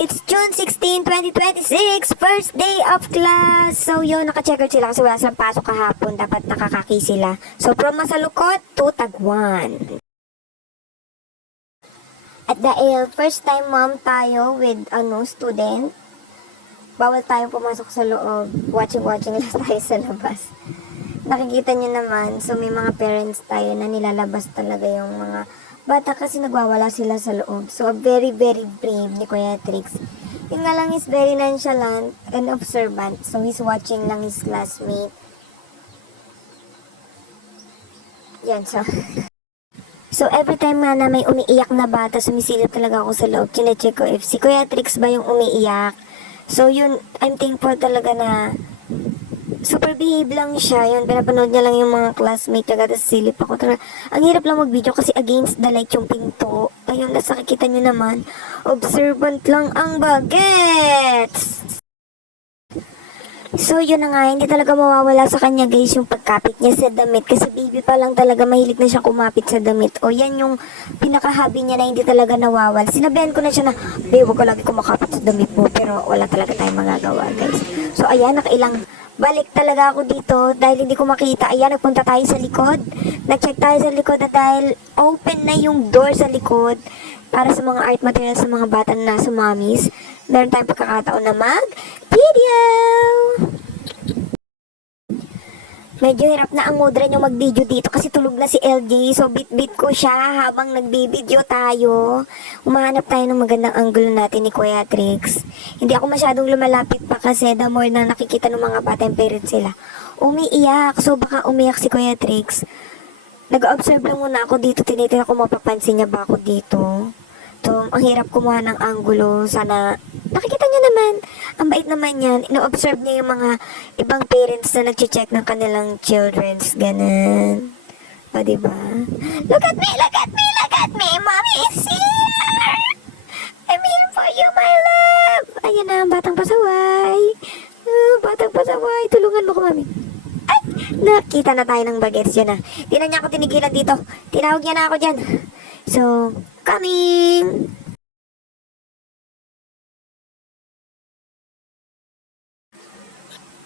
It's June 16, 2026, first day of class. So yun, naka-checkered sila kasi wala silang pasok kahapon. Dapat nakakaki sila. So from Masalukot to Tagwan. At dahil first time mom tayo with student, bawal tayong pumasok sa loob. Watching lang tayo sa labas. Nakikita nyo naman, so may mga parents tayo na nilalabas talaga yung mga bata kasi nagwawala sila sa loob. So, very, very brave ni Kuya Trix. Yung nga lang is very nonchalant and observant. So, he's watching lang his classmate. Yan, so. So, every time nga na may umiiyak na bata, sumisilip talaga ako sa loob. Chinecheck ko if si Kuya Trix ba yung umiiyak. So, yun, I'm thankful talaga na super behave lang siya. Yun, pinapanood niya lang yung mga classmate niya. Tapos silip ako. Ang hirap lang mag-video kasi against the light yung pinto. Ayun, nasa nakikita niyo naman. Observant lang ang bagets! So, yun na nga. Hindi talaga mawawala sa kanya, guys, yung pagkapit niya sa damit. Kasi baby pa lang talaga mahilig na siya kumapit sa damit. O, yan yung pinaka-hobby niya na hindi talaga nawawala. Sinabihan ko na siya na, babe, huwag ko lagi kumakapit sa damit mo. Pero wala talaga tayong magagawa, guys. So, ayan, nakailang balik talaga ako dito dahil hindi ko makita. Ayan, nagpunta tayo sa likod. Nag-check tayo sa likod at dahil open na yung door sa likod para sa mga art materials sa mga bata na nasa mommies. Meron tayong pagkakataon na mag-video! Medyo hirap na ang Modren yung mag-video dito kasi tulog na si LJ. So, bit-bit ko siya habang nagbi-video tayo. Umahanap tayo ng magandang angulo natin ni Kuya Trix. Hindi ako masyadong lumalapit pa kasi the more na nakikita ng mga bata yung parents sila. Umiiyak. So, baka umiyak si Kuya Trix. Nag-observe lang muna ako dito. Tinitin ako mapapansin niya ba ako dito. So, ang hirap kumuha ng angulo. Sana, nakikita niya naman. Ang bait naman yan. Ino-observe niya yung mga ibang parents na nag-check ng kanilang children's. Ganun. O, diba? Look at me, look at me, look at me. Mommy is here. I'm here for you, my love. Ayan na, batang pasaway. Batang pasaway. Tulungan mo ko, mami. Ay, nakita na tayo ng bagets dyan, Di na niya ako tinigilan dito. Tinawag niya na ako dyan. So, coming!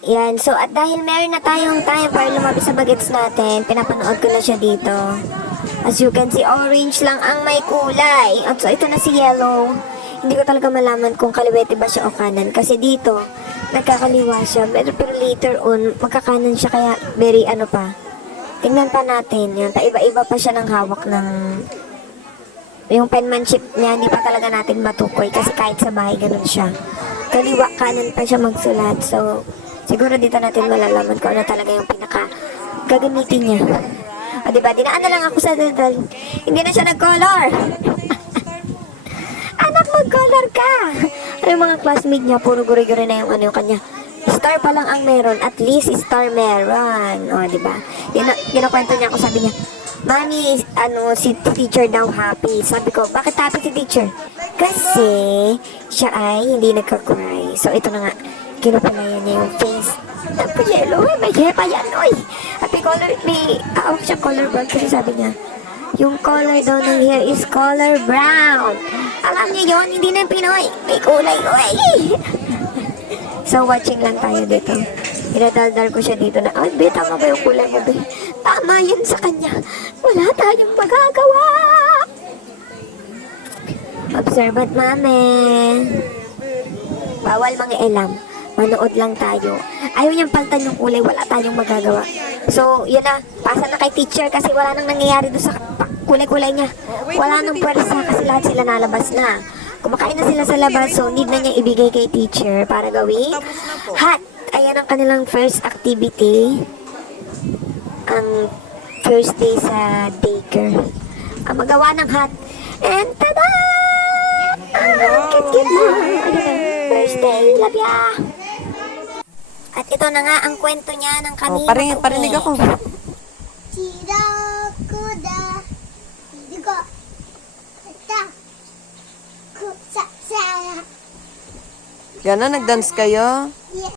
Yan, so at dahil meron na tayong time para lumapit sa bagets natin, pinapanood ko na siya dito. As you can see, orange lang ang may kulay. At so, ito na si yellow. Hindi ko talaga malaman kung kaliwete ba siya o kanan. Kasi dito, nagkakaliwa siya. Pero later on, magkakanan siya kaya very pa. Tingnan pa natin. Yan, iba-iba pa siya ng hawak ng yung penmanship niya, hindi pa talaga natin matukoy kasi kahit sa bahay ganun siya. Kaliwa kanan pa siya magsulat. So, siguro dito natin malalaman kung ano talaga yung pinaka gagamitin niya. O diba, dinaan na lang ako sa dal. Hindi na siya nag-color. Anak, mag-color ka. Ano yung mga classmate niya, puro guri-guri na yung kanya. Star pa lang ang meron. At least star meron. O diba, ginakwento niya ako, sabi niya, Mami, si teacher daw happy. Sabi ko, bakit happy si teacher? Kasi, siya ay hindi nagka-cry. So, ito na nga, kinupalayan niya yung face. Nagpa-yellow, may hair pa yan, oy. At may awak siya color brown kasi sabi niya, yung color daw ng hair is color brown. Alam niyo yun, hindi na Pinoy. May kulay, oy. So, watching lang tayo dito. Pinadaldal ko siya dito na, ay, be, tama ba yung kulay mo, be? Tama yan sa kanya. Wala tayong magagawa. Observant, mami. Bawal mga elam. Manood lang tayo. Ayaw niyang paltan yung kulay, wala tayong magagawa. So, yun na. Pasa na kay teacher kasi wala nang nangyayari doon sa kulay-kulay niya. Wala nang pwersa kasi lahat sila nalabas na. Kumakain na sila sa labas, so need na niya ibigay kay teacher para gawing hot. Ayan ang kanilang first activity. Ang first day sa daycare. Ang magawa ng hot. And tada! Cute mo. First day. Love ya! At ito na nga ang kwento niya ng kanina. Parinig ako. Chirakuda. Digo. Ta. Kusasaya. Yan na, nag-dance kayo? Yes.